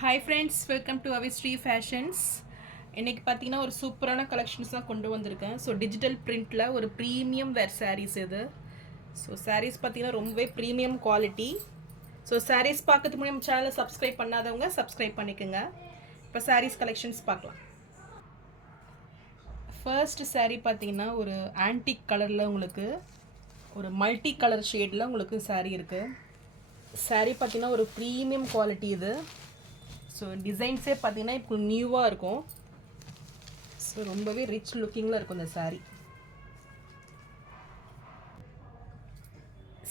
Hi friends, welcome to Avisri fashions. இன்றைக்கி பார்த்தீங்கன்னா ஒரு சூப்பரான கலெக்ஷன்ஸ் தான் கொண்டு வந்திருக்கேன். ஸோ டிஜிட்டல் பிரிண்டில் ஒரு ப்ரீமியம் வேர் சாரீஸ் இது. ஸோ சாரீஸ் பார்த்தீங்கன்னா ரொம்பவே ப்ரீமியம் குவாலிட்டி. ஸோ சாரீஸ் பார்க்கறதுக்கு முன்னாடி நம்ம சேனலை சப்ஸ்கிரைப் பண்ணாதவங்க சப்ஸ்கிரைப் பண்ணிக்கோங்க. இப்போ சாரீஸ் கலெக்ஷன்ஸ் பார்க்கலாம். ஃபர்ஸ்ட் சாரீ பார்த்தீங்கன்னா ஒரு ஆன்டிக் கலரில் உங்களுக்கு ஒரு மல்டி கலர் ஷேடில் உங்களுக்கு சாரீ இருக்குது. சாரீ பார்த்தீங்கன்னா ஒரு ப்ரீமியம் குவாலிட்டி இது. ஸோ டிசைன்ஸே பார்த்தீங்கன்னா இப்போ நியூவாக இருக்கும். ஸோ ரொம்பவே ரிச் லுக்கிங்கில் இருக்கும் இந்த சாரீ.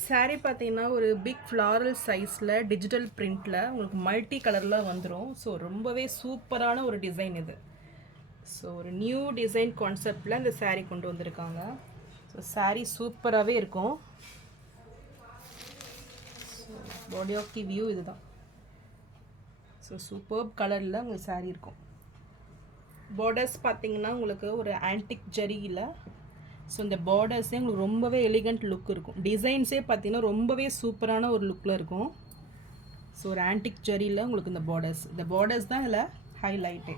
சாரீ பார்த்தீங்கன்னா ஒரு பிக் ஃப்ளாரல் சைஸில் டிஜிட்டல் பிரிண்டில் உங்களுக்கு மல்டி கலரில் வந்துடும். ஸோ ரொம்பவே சூப்பரான ஒரு டிசைன் இது. ஸோ ஒரு நியூ டிசைன் கான்செப்டில் இந்த சாரீ கொண்டு வந்திருக்காங்க. ஸோ சாரீ சூப்பராகவே இருக்கும். So body of the view இதுதான். ஸோ சூப்பர்ப் கலரில் உங்களுக்கு சாரீ இருக்கும். பார்டர்ஸ் பார்த்தீங்கன்னா உங்களுக்கு ஒரு ஆன்டிக் ஜரியில். ஸோ இந்த பார்டர்ஸே உங்களுக்கு ரொம்பவே எலிகண்ட் லுக் இருக்கும். டிசைன்ஸே பார்த்தீங்கன்னா ரொம்பவே சூப்பரான ஒரு லுக்கில் இருக்கும். ஸோ ஒரு ஆன்டிக் ஜரியில் உங்களுக்கு இந்த பார்டர்ஸ் தான் இதில் ஹைலைட்டு.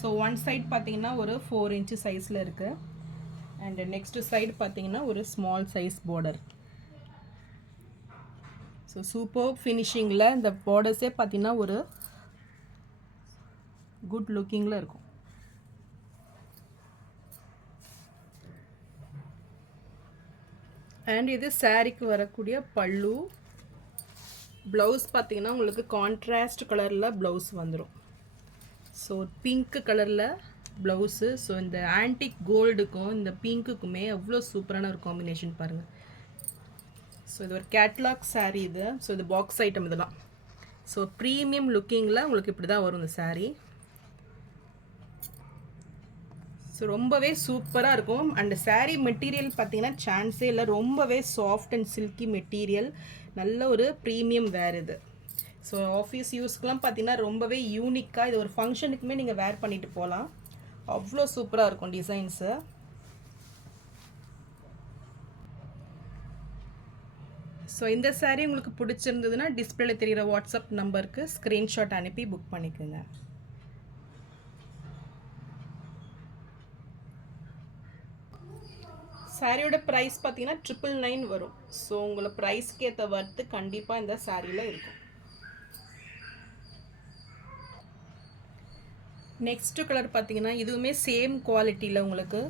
ஸோ ஒன் சைட் பார்த்தீங்கன்னா ஒரு 4 inch சைஸில் இருக்குது. அண்ட் நெக்ஸ்ட் சைடு பார்த்தீங்கன்னா ஒரு small size border. So super ஃபினிஷிங்கில் இந்த பார்டர்ஸே பார்த்தீங்கன்னா ஒரு குட் லுக்கிங்கில் இருக்கும். அண்ட் இது சாரீக்கு வரக்கூடிய பல்லு. ப்ளவுஸ் பார்த்தீங்கன்னா உங்களுக்கு கான்ட்ராஸ்ட் கலரில் ப்ளவுஸ் வந்துடும். ஸோ பிங்க் கலரில் ப்ளவுஸு. ஸோ இந்த ஆன்டிக் கோல்டுக்கும் இந்த பிங்க்குக்குமே எவ்வளோ சூப்பரான ஒரு காம்பினேஷன் பாருங்கள். ஸோ இது ஒரு கேட்லாக் சாரீ இது. ஸோ இது பாக்ஸ் ஐட்டம் இதெல்லாம். ஸோ ப்ரீமியம் லுக்கிங்கில் உங்களுக்கு இப்படி தான் வரும் இந்த சாரீ. ஸோ ரொம்பவே சூப்பராக இருக்கும். அண்ட் சாரீ மெட்டீரியல் பார்த்தீங்கன்னா சான்ஸே இல்லை. ரொம்பவே சாஃப்ட் அண்ட் சில்கி மெட்டீரியல். நல்ல ஒரு ப்ரீமியம் வேர் இது. ஸோ ஆஃபீஸ் யூஸ்க்கெலாம் பார்த்தீங்கன்னா ரொம்பவே யூனிக்காக இது ஒரு ஃபங்க்ஷனுக்குமே நீங்கள் வேர் பண்ணிட்டு போகலாம். அவ்வளோ சூப்பராக இருக்கும் டிசைன்ஸு. ஸோ இந்த சாரீ உங்களுக்கு பிடிச்சிருந்ததுன்னா டிஸ்பிளேல தெரிகிற வாட்ஸ்அப் நம்பருக்கு ஸ்க்ரீன்ஷாட் அனுப்பி புக் பண்ணிக்கோங்க. சாரியோட ப்ரைஸ் பார்த்தீங்கன்னா 999 வரும். ஸோ உங்களை ப்ரைஸ்க்கு ஏற்ற வர்த்து கண்டிப்பாக இந்த சாரியில் இருக்கும். நெக்ஸ்ட்டு கலர் பார்த்தீங்கன்னா இதுவுமே சேம் குவாலிட்டியில் உங்களுக்கு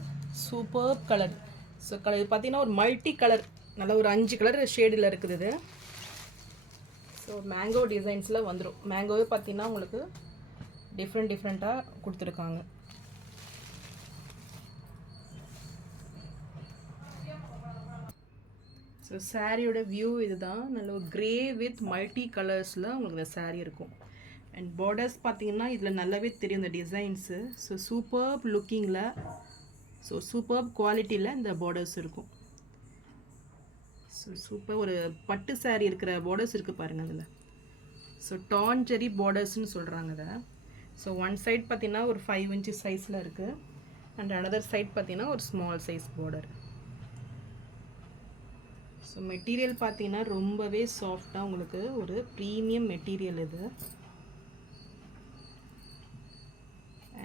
சூப்பர் கலர். ஸோ கலர் இது பார்த்தீங்கன்னா ஒரு மல்டி கலர், நல்ல ஒரு 5 கலர் ஷேடில் இருக்குது இது. ஸோ மேங்கோ டிசைன்ஸில் வந்துடும். மேங்கோவே பார்த்தீங்கன்னா உங்களுக்கு டிஃப்ரெண்ட்டாக கொடுத்துருக்காங்க. ஸோ சாரியோட வியூ இதுதான். நல்ல ஒரு க்ரே வித் மல்டி கலர்ஸில் உங்களுக்கு இந்த சாரீ இருக்கும். அண்ட் பார்டர்ஸ் பார்த்தீங்கன்னா இதில் நல்லாவே தெரியும் இந்த டிசைன்ஸு. ஸோ சூப்பர்ப் லுக்கிங்கில், ஸோ சூப்பர்ப் குவாலிட்டியில் இந்த பார்டர்ஸ் இருக்கும். ஸோ சூப்பர் ஒரு பட்டு சாரீ இருக்கிற பார்டர்ஸ் இருக்குது பாருங்கள் அதில். ஸோ டான்ஜெரி பார்டர்ஸ்னு சொல்கிறாங்க அதை. ஸோ ஒன் சைட் பார்த்தீங்கன்னா ஒரு 5 inch சைஸில் இருக்குது. அண்ட் அனதர் சைட் பார்த்தீங்கன்னா ஒரு small size border. So material பார்த்தீங்கன்னா ரொம்பவே சாஃப்டாக உங்களுக்கு ஒரு ப்ரீமியம் மெட்டீரியல் இது.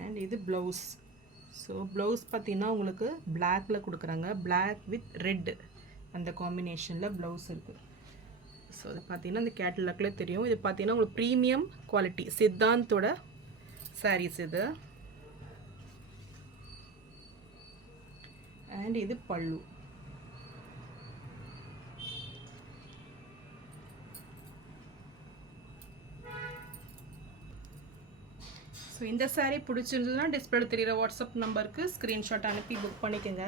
அண்ட் இது ப்ளவுஸ். ஸோ ப்ளவுஸ் பார்த்தீங்கன்னா உங்களுக்கு பிளாக்ல கொடுக்குறாங்க. பிளாக் வித் ரெட் அந்த காம்பினேஷனில் ப்ளவுஸ் இருக்குது. ஸோ அது பார்த்தீங்கன்னா இந்த கேட்டலாக்லேயே தெரியும். இது பார்த்தீங்கன்னா உங்களுக்கு ப்ரீமியம் குவாலிட்டி சித்தாந்தோட சாரீஸ் இது. அண்ட் இது பல்லு. ஸோ இந்த சாரீ பிடிச்சிருந்ததுன்னா டிஸ்பிளேல தெரிகிற வாட்ஸ்அப் நம்பருக்கு ஸ்க்ரீன்ஷாட் அனுப்பி புக் பண்ணிக்கோங்க.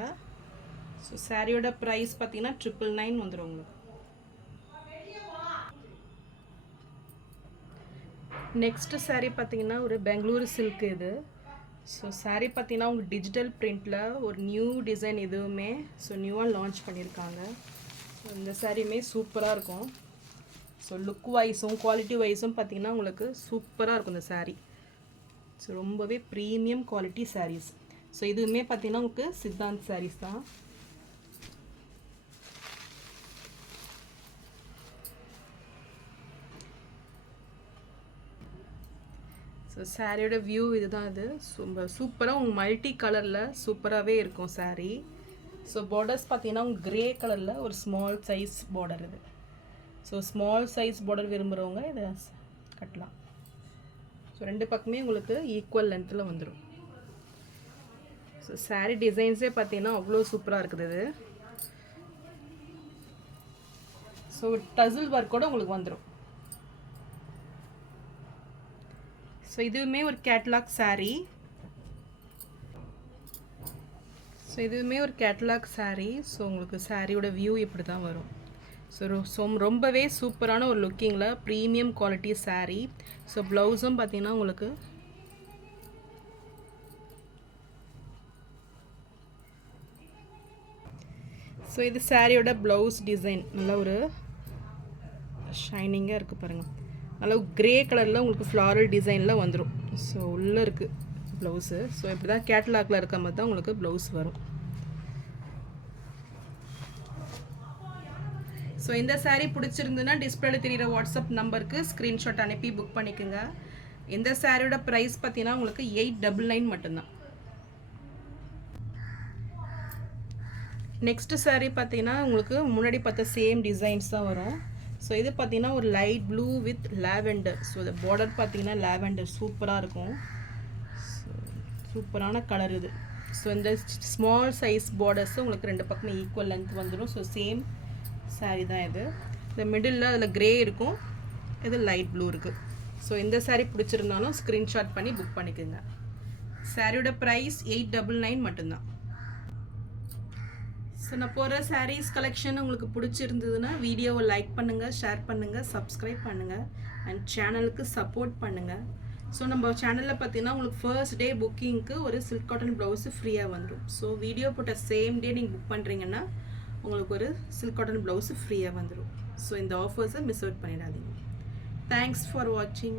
ஸோ சாரியோட ப்ரைஸ் பார்த்தீங்கன்னா 999 வந்துடும் உங்களுக்கு. நெக்ஸ்ட்டு சாரீ பார்த்தீங்கன்னா ஒரு பெங்களூரு சில்க் இது. ஸோ சாரீ பார்த்தீங்கன்னா உங்களுக்கு டிஜிட்டல் பிரிண்டில் ஒரு நியூ டிசைன் இதுவுமே ஸோ நியூவாக லான்ச் பண்ணியிருக்காங்க. இந்த சாரியுமே சூப்பராக இருக்கும். ஸோ லுக் வைஸும் குவாலிட்டி வைஸும் பார்த்தீங்கன்னா உங்களுக்கு சூப்பராக இருக்கும் இந்த சாரீ. ஸோ ரொம்பவே ப்ரீமியம் குவாலிட்டி சாரீஸ். ஸோ இதுவுமே பார்த்தீங்கன்னா உங்களுக்கு சித்தாந்த் சாரீஸ் தான். ஸோ சாரியோட வியூ இதுதான். இது சூப்பராக உங்கள் மல்டி கலரில் சூப்பராகவே இருக்கும் saree. ஸோ பார்டர்ஸ் பார்த்தீங்கன்னா உங்கள் க்ரே கலரில் ஒரு ஸ்மால் சைஸ் பார்டர் இது. ஸோ ஸ்மால் சைஸ் பார்டர் விரும்புகிறவங்க இதை கட்டலாம். ஸோ ரெண்டு பக்கமே உங்களுக்கு ஈக்குவல் லென்த்தில் வந்துடும். ஸோ saree டிசைன்ஸே பார்த்தீங்கன்னா அவ்வளோ சூப்பராக இருக்குது இது. ஸோ டசில் ஒர்க்கோடு உங்களுக்கு வந்துடும். ஸோ இதுவுமே ஒரு கேட்லாக் saree. ஸோ இதுவுமே ஒரு கேட்லாக் saree. ஸோ உங்களுக்கு சாரியோட வியூ இப்படி தான் வரும். ஸோ ரொம்பவே சூப்பரான ஒரு லுக்கிங்கில் ப்ரீமியம் குவாலிட்டி saree. ஸோ ப்ளவுஸும் பார்த்தீங்கன்னா உங்களுக்கு ஸோ இது சாரியோட ப்ளவுஸ் டிசைன் நல்லா ஒரு ஷைனிங்காக இருக்குது பாருங்கள். நல்லா க்ரே கலரில் உங்களுக்கு ஃப்ளாரல் டிசைனில் வந்துடும். ஸோ உள்ளே இருக்குது ப்ளவுஸு. ஸோ இப்படி தான் கேட்லாகில் இருக்க மாதிரி தான் உங்களுக்கு ப்ளவுஸ் வரும். ஸோ இந்த saree பிடிச்சிருந்துன்னா டிஸ்பிளேல தெரிகிற வாட்ஸ்அப் நம்பருக்கு ஸ்க்ரீன்ஷாட் அனுப்பி புக் பண்ணிக்கோங்க. இந்த சாரியோட ப்ரைஸ் பார்த்தீங்கன்னா உங்களுக்கு 899 மட்டும்தான். நெக்ஸ்ட்டு saree பார்த்தீங்கன்னா உங்களுக்கு முன்னாடி பார்த்த சேம் டிசைன்ஸ் தான் வரும். ஸோ இது பார்த்தீங்கன்னா ஒரு light blue with lavender. So இந்த பார்டர் பார்த்தீங்கன்னா லாவெண்டர் சூப்பராக இருக்கும். சூப்பரான கலர் இது. ஸோ இந்த ஸ்மால் சைஸ் பார்டர்ஸ் உங்களுக்கு ரெண்டு பக்கமே ஈக்குவல் லென்த் வந்துடும். ஸோ சேம் saree தான் இது. இந்த மிடில் அதில் க்ரே இருக்கும், இது லைட் ப்ளூ இருக்குது. ஸோ இந்த saree பிடிச்சிருந்தாலும் ஸ்க்ரீன்ஷாட் பண்ணி புக் பண்ணிக்கோங்க. சாரியோட ப்ரைஸ் 899 மட்டும்தான். ஸோ நான் போகிற sarees கலெக்ஷன் உங்களுக்கு பிடிச்சிருந்ததுன்னா வீடியோவை லைக் பண்ணுங்கள், ஷேர் பண்ணுங்கள், சப்ஸ்கிரைப் பண்ணுங்கள் அண்ட் சேனலுக்கு சப்போர்ட் பண்ணுங்கள். ஸோ நம்ம சேனலில் பார்த்தீங்கன்னா உங்களுக்கு ஃபர்ஸ்ட் டே புக்கிங்க்கு ஒரு சில்க் காட்டன் ப்ளவுஸு ஃப்ரீயாக வந்துடும். ஸோ வீடியோ போட்ட சேம் டே நீங்கள் புக் பண்ணுறீங்கன்னா உங்களுக்கு ஒரு சில்க் காட்டன் ப்ளவுஸு ஃப்ரீயாக வந்துடும். ஸோ இந்த ஆஃபர்ஸை மிஸ் அவுட் பண்ணிடாதீங்க. தேங்க்ஸ் ஃபார் வாட்சிங்.